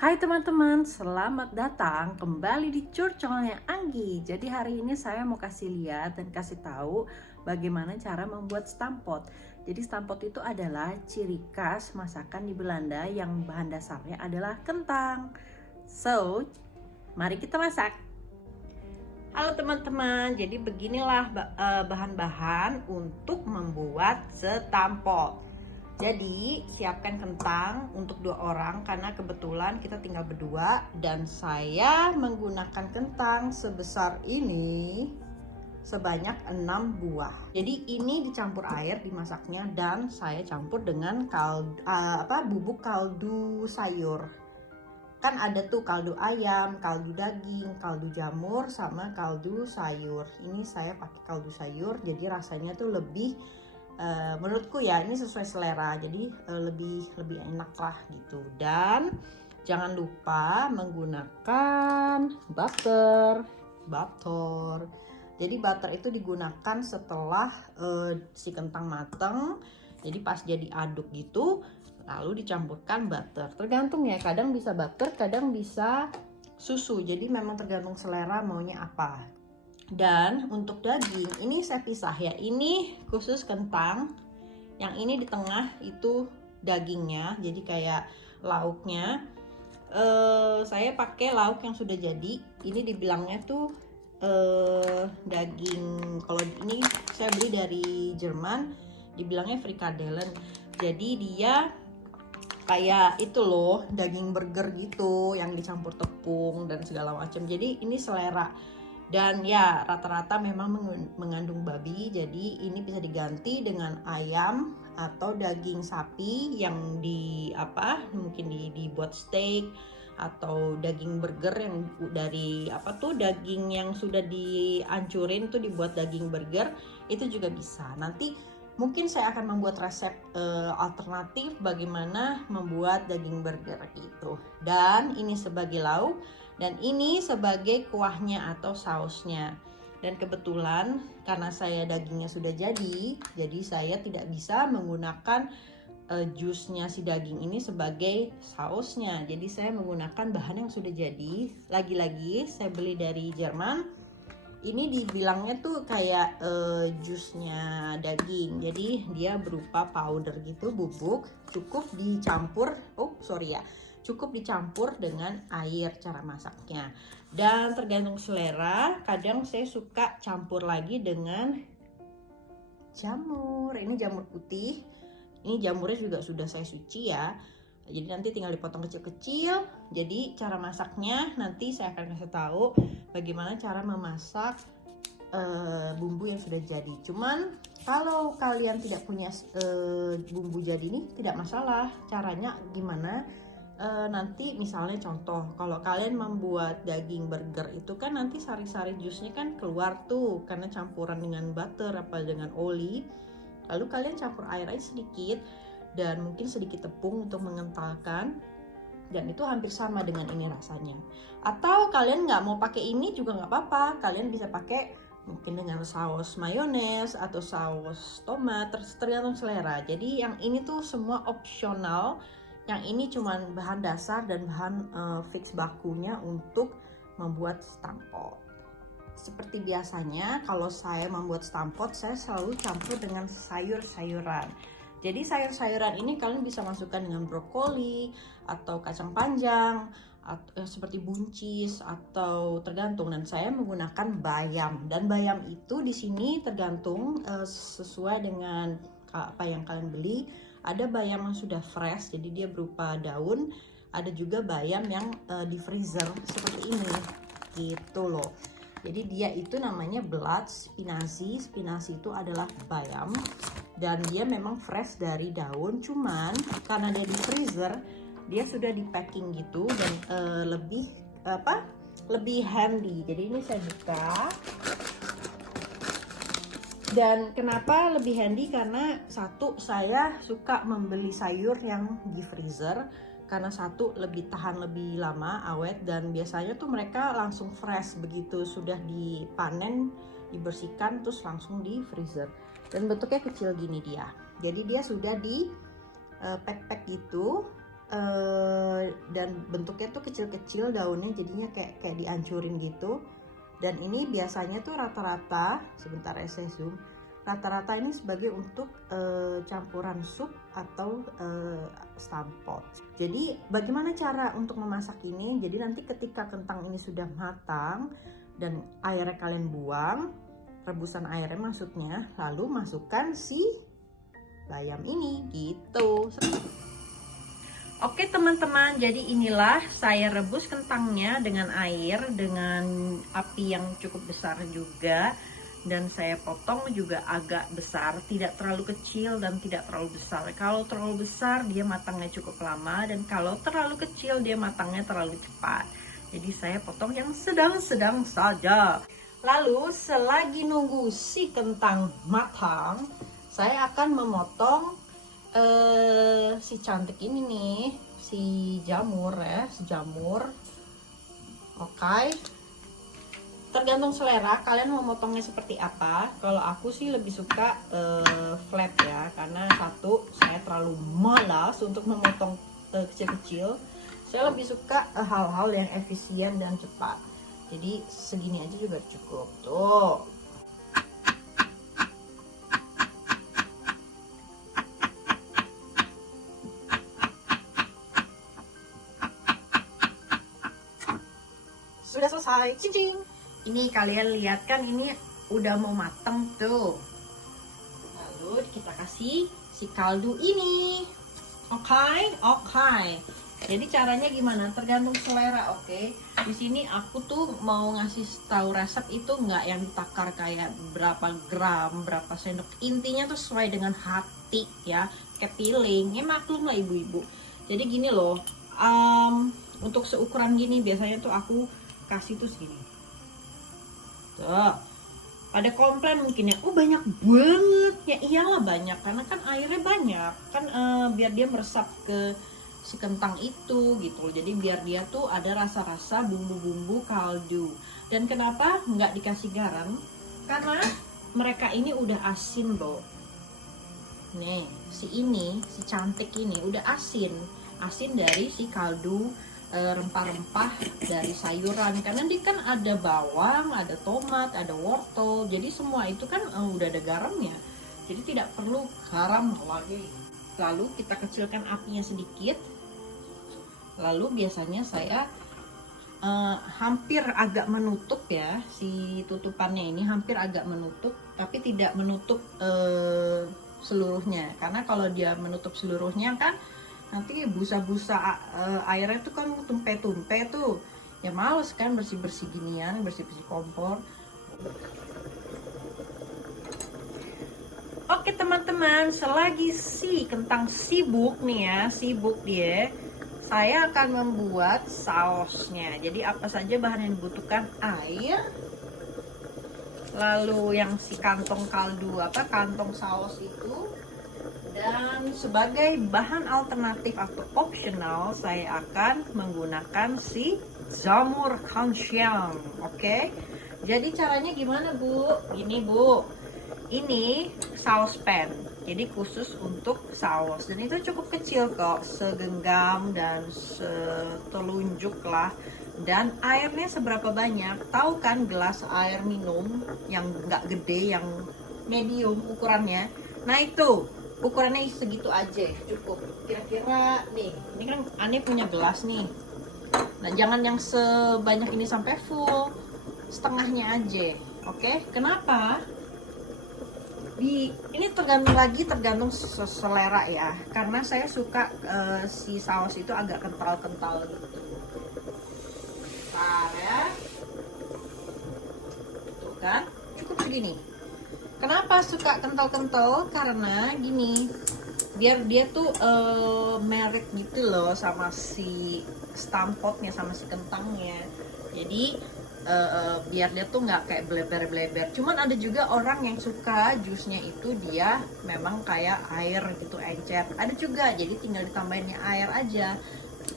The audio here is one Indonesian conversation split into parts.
Hai teman-teman, selamat datang kembali di curcolnya Anggi. Jadi hari ini saya mau kasih lihat dan kasih tahu bagaimana cara membuat stampot. Jadi stampot itu adalah ciri khas masakan di Belanda yang bahan dasarnya adalah kentang. So, mari kita masak. Halo teman-teman, jadi beginilah bahan-bahan untuk membuat stampot. Jadi siapkan kentang untuk 2 orang karena kebetulan kita tinggal berdua dan saya menggunakan kentang sebesar ini sebanyak 6 buah. Jadi ini dicampur air dimasaknya dan saya campur dengan bubuk kaldu sayur. Kan ada tuh kaldu ayam, kaldu daging, kaldu jamur sama kaldu sayur. Ini saya pakai kaldu sayur jadi rasanya tuh lebih menurutku ya ini sesuai selera, jadi lebih enak lah gitu. Dan jangan lupa menggunakan butter. Jadi butter itu digunakan setelah si kentang mateng. Jadi pas jadi aduk gitu lalu dicampurkan butter. Tergantung ya, kadang bisa butter, kadang bisa susu. Jadi memang tergantung selera maunya apa. Dan untuk daging ini saya pisah ya, ini khusus kentang, yang ini di tengah itu dagingnya, jadi kayak lauknya. Saya pakai lauk yang sudah jadi, ini dibilangnya tuh daging, kalau ini saya beli dari Jerman, dibilangnya frikadellen. Jadi dia kayak itu loh, daging burger gitu yang dicampur tepung dan segala macam. Jadi ini selera. Dan ya rata-rata memang mengandung babi, jadi ini bisa diganti dengan ayam atau daging sapi yang mungkin dibuat steak, atau daging burger yang dari daging yang sudah dihancurin tuh dibuat daging burger, itu juga bisa. Nanti mungkin saya akan membuat resep alternatif bagaimana membuat daging burger itu. Dan ini sebagai lauk dan ini sebagai kuahnya atau sausnya. Dan kebetulan karena saya dagingnya sudah jadi saya tidak bisa menggunakan jusnya si daging ini sebagai sausnya. Jadi saya menggunakan bahan yang sudah jadi. Lagi-lagi saya beli dari Jerman. Ini dibilangnya tuh kayak jusnya daging. Jadi dia berupa powder gitu, bubuk, cukup dicampur dengan air cara masaknya. Dan tergantung selera, kadang saya suka campur lagi dengan jamur. Ini jamur putih. Ini jamurnya juga sudah saya suci ya. Jadi nanti tinggal dipotong kecil-kecil. Jadi cara masaknya nanti saya akan kasih tahu bagaimana cara memasak bumbu yang sudah jadi. Cuman kalau kalian tidak punya bumbu jadi ini tidak masalah. Caranya gimana? Nanti misalnya contoh, kalau kalian membuat daging burger itu kan nanti sari-sari jusnya kan keluar tuh karena campuran dengan butter dengan oli. Lalu kalian campur air aja sedikit dan mungkin sedikit tepung untuk mengentalkan, dan itu hampir sama dengan ini rasanya. Atau kalian nggak mau pakai ini juga nggak apa-apa, kalian bisa pakai mungkin dengan saus mayones atau saus tomat, tergantung selera. Jadi yang ini tuh semua opsional, yang ini cuman bahan dasar dan bahan fix bakunya untuk membuat stampot. Seperti biasanya kalau saya membuat stampot, saya selalu campur dengan sayur-sayuran. Jadi sayur-sayuran ini kalian bisa masukkan dengan brokoli atau kacang panjang atau seperti buncis atau tergantung. Dan saya menggunakan bayam. Dan bayam itu di sini tergantung sesuai dengan apa yang kalian beli. Ada bayam yang sudah fresh, jadi dia berupa daun. Ada juga bayam yang di freezer seperti ini, gitu loh. Jadi dia itu namanya blood spinaci. Spinaci itu adalah bayam dan dia memang fresh dari daun, cuman karena dia di freezer dia sudah di packing gitu dan lebih handy. Jadi ini saya buka. Dan kenapa lebih handy? Karena satu, saya suka membeli sayur yang di freezer karena satu lebih tahan lebih lama awet, dan biasanya tuh mereka langsung fresh begitu sudah dipanen, dibersihkan terus langsung di freezer. Dan bentuknya kecil gini dia. Jadi dia sudah di pack gitu dan bentuknya tuh kecil-kecil daunnya, jadinya kayak dihancurin gitu. Dan ini biasanya tuh rata-rata, sebentar ya saya zoom, rata-rata ini sebagai untuk campuran sup atau stampot. Jadi bagaimana cara untuk memasak ini? Jadi nanti ketika kentang ini sudah matang dan airnya kalian buang, rebusan airnya maksudnya, lalu masukkan si bayam ini gitu. Oke teman-teman, jadi inilah saya rebus kentangnya dengan air dengan api yang cukup besar juga, dan saya potong juga agak besar, tidak terlalu kecil dan tidak terlalu besar. Kalau terlalu besar dia matangnya cukup lama, dan kalau terlalu kecil dia matangnya terlalu cepat. Jadi saya potong yang sedang-sedang saja. Lalu selagi nunggu si kentang matang, saya akan memotong si cantik ini nih, si jamur ya, si jamur. Oke. Tergantung selera kalian mau motongnya seperti apa. Kalau aku sih lebih suka flat ya, karena satu, saya terlalu malas untuk memotong kecil-kecil. Saya lebih suka hal-hal yang efisien dan cepat. Jadi segini aja juga cukup tuh. Sudah selesai, cincin. Ini kalian lihat kan, ini udah mau mateng tuh. Lalu kita kasih si kaldu ini. Oke. Jadi caranya gimana? Tergantung selera, oke. Di sini aku tuh mau ngasih tahu resep itu nggak yang ditakar kayak berapa gram, berapa sendok. Intinya tuh sesuai dengan hati ya, kayak feeling. Ya maklum lah ibu-ibu. Jadi gini loh, untuk seukuran gini biasanya tuh aku kasih tuh segini. Tuh. Pada komplain mungkin ya, oh banyak banget. Ya iyalah banyak, karena kan airnya banyak. Kan biar dia meresap ke si kentang itu gitu. Jadi biar dia tuh ada rasa-rasa bumbu-bumbu kaldu. Dan kenapa nggak dikasih garam? Karena mereka ini udah asin loh. Nih, si cantik ini udah asin. Asin dari si kaldu rempah-rempah dari sayuran, karena dia kan ada bawang, ada tomat, ada wortel, jadi semua itu kan udah ada garamnya, jadi tidak perlu garam lagi. Lalu kita kecilkan apinya sedikit, lalu biasanya saya hampir agak menutup ya, si tutupannya ini hampir agak menutup, tapi tidak menutup seluruhnya, karena kalau dia menutup seluruhnya kan nanti busa-busa airnya tuh kan tumpe-tumpe tuh, ya males kan bersih-bersih ginian, bersih-bersih kompor. Oke teman-teman, selagi si kentang sibuk nih ya, sibuk dia, saya akan membuat sausnya. Jadi apa saja bahan yang dibutuhkan? Air, lalu yang si kantong kaldu kantong saus itu. Dan sebagai bahan alternatif atau optional, saya akan menggunakan si jamur kancing. Oke. Jadi caranya gimana Bu? Gini Bu, ini saus pan, jadi khusus untuk saus, dan itu cukup kecil kok, segenggam dan setelunjuk lah. Dan airnya seberapa banyak? Tahu kan gelas air minum yang nggak gede, yang medium ukurannya? Nah itu ukurannya segitu aja cukup. Kira-kira nih, ini kan Ane punya gelas nih. Nah jangan yang sebanyak ini sampai full, setengahnya aja. Oke, kenapa? Ini tergantung selera ya, karena saya suka si saus itu agak kental-kental gitu. Bentar ya, tuh kan cukup segini. Kenapa suka kental-kental? Karena gini, biar dia tuh merit gitu loh sama si stampotnya, sama si kentangnya. Jadi biar dia tuh nggak kayak bleber-bleber. Cuman ada juga orang yang suka jusnya itu dia memang kayak air gitu, encer. Ada juga, jadi tinggal ditambahinnya air aja.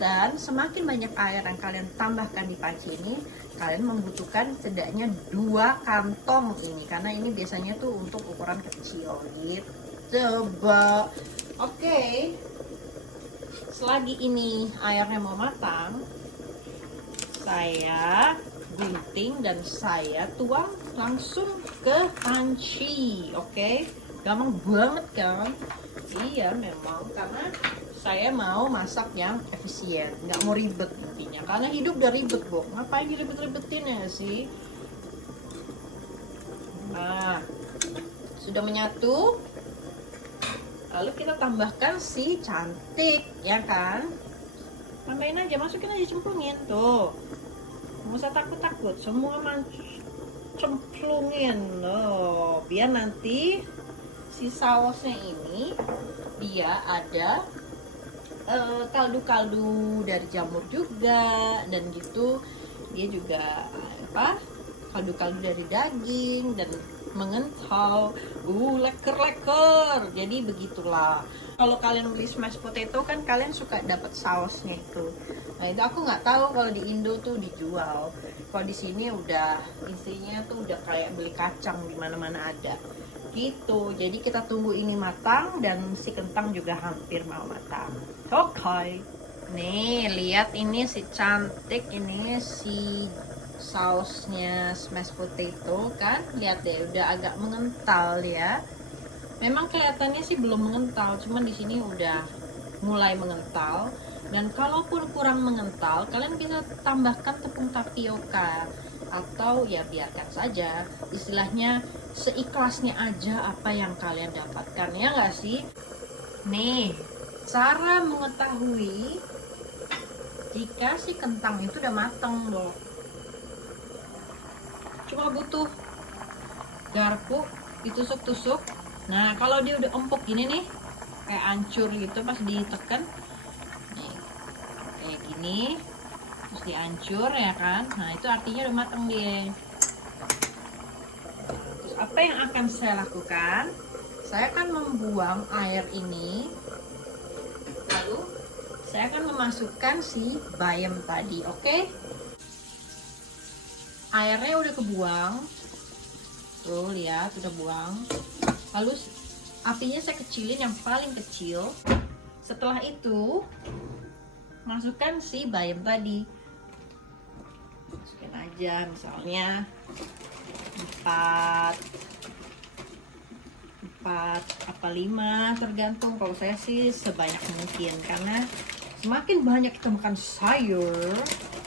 Dan semakin banyak air yang kalian tambahkan di panci ini, kalian membutuhkan setidaknya 2 kantong ini, karena ini biasanya tuh untuk ukuran kecil gitu. Oke. selagi ini airnya mau matang, saya gunting dan saya tuang langsung ke panci. Oke, gampang banget kan? Iya memang, karena saya mau masak yang efisien, nggak mau ribet intinya. Karena hidup udah ribet, Bu. Ngapain diribet-ribetin ya sih? Nah, sudah menyatu. Lalu kita tambahkan si cantik, ya kan? Tambahin aja, masukin aja, cemplungin. Tuh. Nggak usah takut-takut, semua cemplungin. Loh, biar nanti si sausnya ini dia ada kaldu-kaldu dari jamur juga, dan gitu dia juga apa, kaldu-kaldu dari daging dan mengental, leker-leker. Jadi begitulah. Kalau kalian beli smash potato kan kalian suka dapat sausnya itu. Nah itu aku nggak tahu kalau di Indo tuh dijual. Kalau di sini udah isinya tuh udah kayak beli kacang di mana-mana ada. Gitu. Jadi kita tunggu ini matang dan si kentang juga hampir mau matang. Oke. Nih, lihat ini si cantik, ini si sausnya smash potato kan. Lihat deh, udah agak mengental ya. Memang kelihatannya sih belum mengental, cuman di sini udah mulai mengental. Dan kalaupun kurang mengental, kalian bisa tambahkan tepung tapioka atau ya biarkan saja. Istilahnya seikhlasnya aja apa yang kalian dapatkan, ya nggak sih? Nih, cara mengetahui jika si kentang itu udah matang loh. Cuma butuh garpu ditusuk-tusuk. Nah, kalau dia udah empuk gini nih, kayak hancur gitu pas ditekan. Nih, kayak gini. Terus dihancur ya kan. Nah, itu artinya udah matang dia. Terus apa yang akan saya lakukan? Saya akan membuang air ini. Lalu saya akan memasukkan si bayam tadi, oke? Airnya udah kebuang. Tuh, lihat, udah buang. Lalu apinya saya kecilin yang paling kecil. Setelah itu masukkan si bayam tadi. Masukin aja misalnya 4 apa 5, tergantung. Kalau saya sih sebanyak mungkin, karena semakin banyak kita makan sayur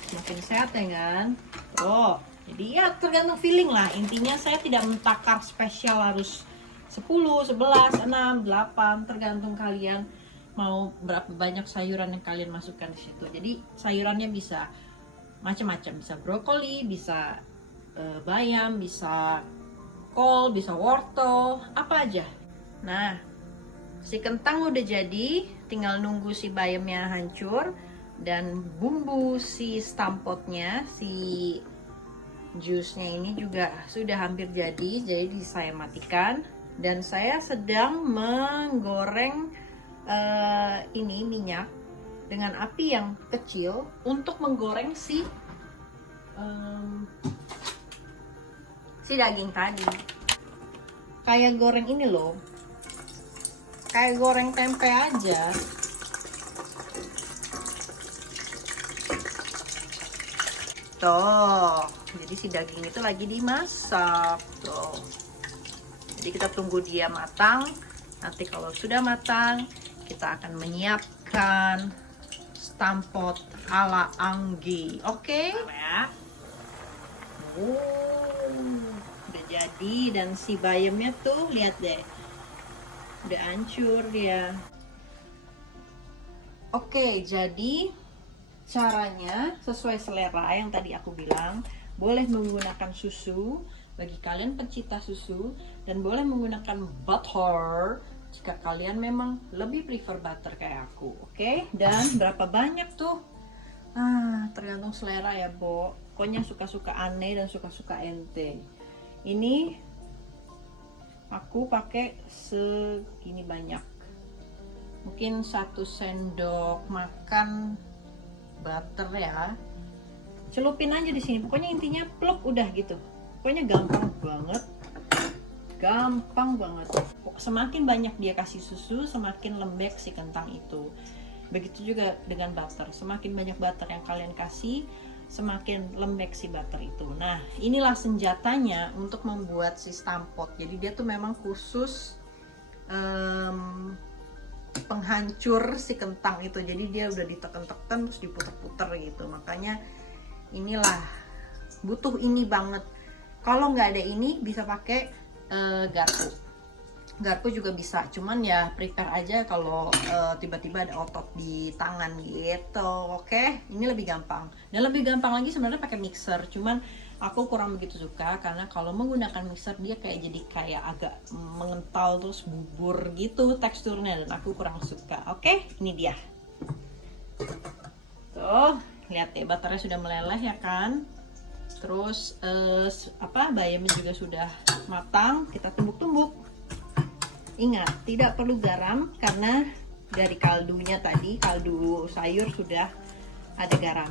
semakin sehat ya kan. Oh, jadi ya tergantung feeling lah. Intinya saya tidak mentakar spesial harus 10, 11, 6, 8, tergantung kalian mau berapa banyak sayuran yang kalian masukkan di situ. Jadi sayurannya bisa macam-macam, bisa brokoli, bisa bayam, bisa kol, bisa wortel, apa aja. Nah, si kentang udah jadi, tinggal nunggu si bayamnya hancur dan bumbu si stampotnya, si jusnya ini juga sudah hampir jadi. Jadi saya matikan dan saya sedang menggoreng ini minyak dengan api yang kecil untuk menggoreng si daging tadi. Kayak goreng ini loh, kayak goreng tempe aja. Tuh, jadi si daging itu lagi dimasak tuh. Jadi kita tunggu dia matang. Nanti kalau sudah matang, kita akan menyiapkan stampot ala Anggi. Oke? Ya. Udah jadi, dan si bayamnya tuh lihat deh. Udah hancur dia. Oke, jadi caranya sesuai selera yang tadi aku bilang. Boleh menggunakan susu bagi kalian pencinta susu, dan boleh menggunakan butter jika kalian memang lebih prefer butter kayak aku. Oke? Dan berapa banyak tuh? Tergantung selera ya, Bo. Pokoknya suka-suka aneh dan suka-suka ente. Ini aku pakai segini banyak. Mungkin 1 sendok makan butter ya. Celupin aja di sini. Pokoknya intinya pluk udah gitu. Pokoknya gampang banget. Gampang banget. Semakin banyak dia kasih susu, semakin lembek si kentang itu. Begitu juga dengan butter, semakin banyak butter yang kalian kasih, semakin lembek si butter itu. Nah, inilah senjatanya untuk membuat si stampot. Jadi dia tuh memang khusus penghancur si kentang itu. Jadi dia udah ditekan-tekan terus diputer-puter gitu. Makanya inilah butuh ini banget. Kalau nggak ada ini bisa pakai garpu. Garpu juga bisa, cuman ya prepare aja kalau tiba-tiba ada otot di tangan gitu. Oke, ini lebih gampang. Dan lebih gampang lagi sebenarnya pakai mixer, cuman aku kurang begitu suka karena kalau menggunakan mixer dia kayak agak mengental terus bubur gitu teksturnya, dan aku kurang suka. Oke, ini dia. Tuh, lihat ya, butternya sudah meleleh ya kan. Terus bayamnya juga sudah matang, kita tumbuk-tumbuk. Ingat, tidak perlu garam karena dari kaldunya tadi, kaldu sayur sudah ada garam.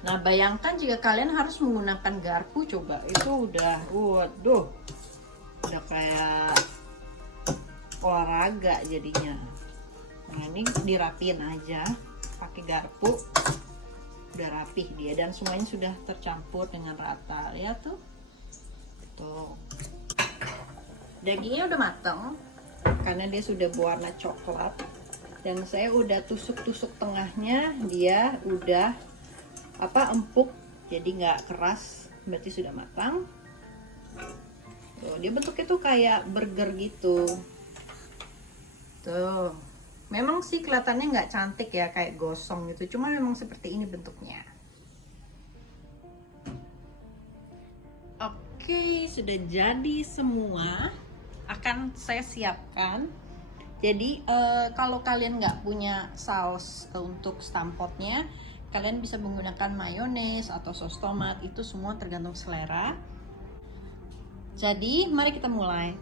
Nah, bayangkan jika kalian harus menggunakan garpu, coba itu udah, waduh, udah kayak olahraga jadinya. Nah, ini dirapin aja pakai garpu, udah rapih dia dan semuanya sudah tercampur dengan rata. Lihat tuh, dagingnya udah matang karena dia sudah berwarna coklat, dan saya udah tusuk-tusuk tengahnya, dia udah empuk, jadi nggak keras, berarti sudah matang. Tuh, dia bentuknya tuh kayak burger gitu. Tuh, memang sih kelihatannya nggak cantik ya, kayak gosong gitu, cuma memang seperti ini bentuknya. Oke, sudah jadi semua, akan saya siapkan. Jadi kalau kalian nggak punya saus untuk stampotnya, kalian bisa menggunakan mayones atau sos tomat, itu semua tergantung selera. Jadi mari kita mulai.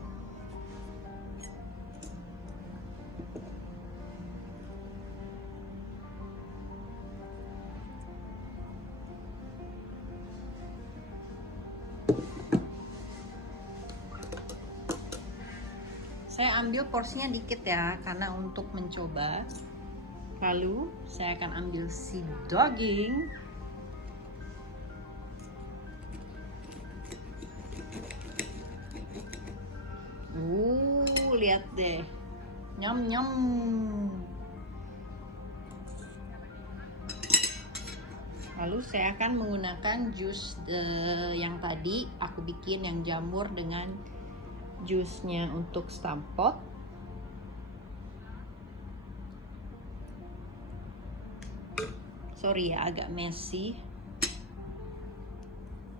Saya ambil porsinya dikit ya, karena untuk mencoba. Lalu saya akan ambil si daging. Lihat deh, nyam nyam. Lalu saya akan menggunakan jus yang tadi aku bikin, yang jamur dengan jusnya untuk stampot. Sorry ya, agak messy.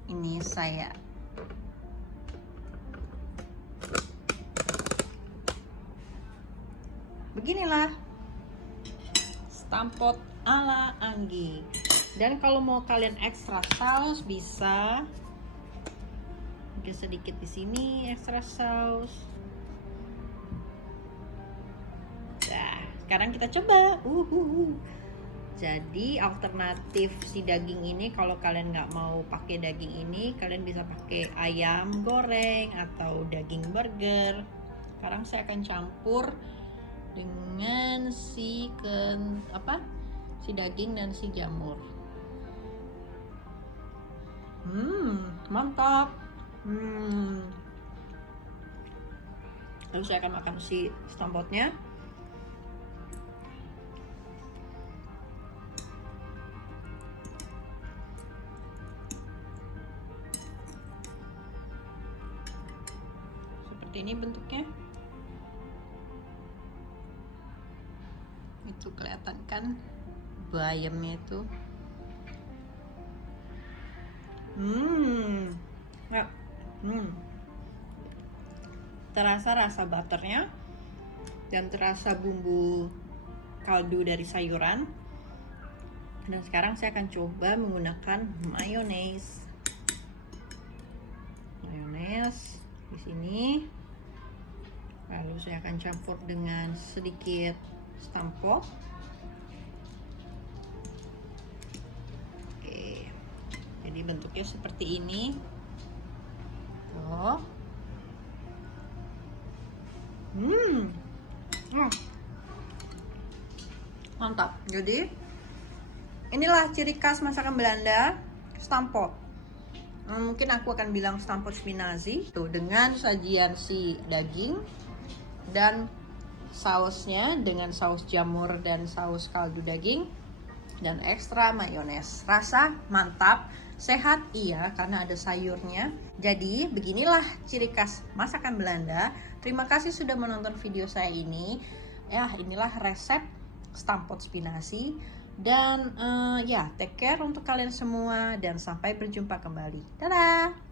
Ini saya beginilah stampot ala Anggi. Dan kalau mau kalian ekstra saus bisa sedikit di sini ekstra saus. Nah, sekarang kita coba. Jadi alternatif si daging ini, kalau kalian nggak mau pakai daging ini, kalian bisa pakai ayam goreng atau daging burger. Sekarang saya akan campur dengan si daging dan si jamur. Mantap. Lalu saya akan makan si stampotnya. Seperti ini bentuknya. Itu kelihatan kan bayamnya itu. Terasa rasa butternya dan terasa bumbu kaldu dari sayuran. Dan sekarang saya akan coba menggunakan mayones. Mayones di sini. Lalu saya akan campur dengan sedikit stampot. Oke. Jadi bentuknya seperti ini. Tuh. Mantap. Jadi inilah ciri khas masakan Belanda, stampot. Mungkin aku akan bilang stampot spinazie tuh, dengan sajian si daging dan sausnya dengan saus jamur dan saus kaldu daging dan ekstra mayones. Rasa mantap, sehat iya karena ada sayurnya. Jadi beginilah ciri khas masakan Belanda. Terima kasih sudah menonton video saya ini. Ya, inilah resep stampot spinazie. Dan ya, take care untuk kalian semua dan sampai berjumpa kembali. Dadah!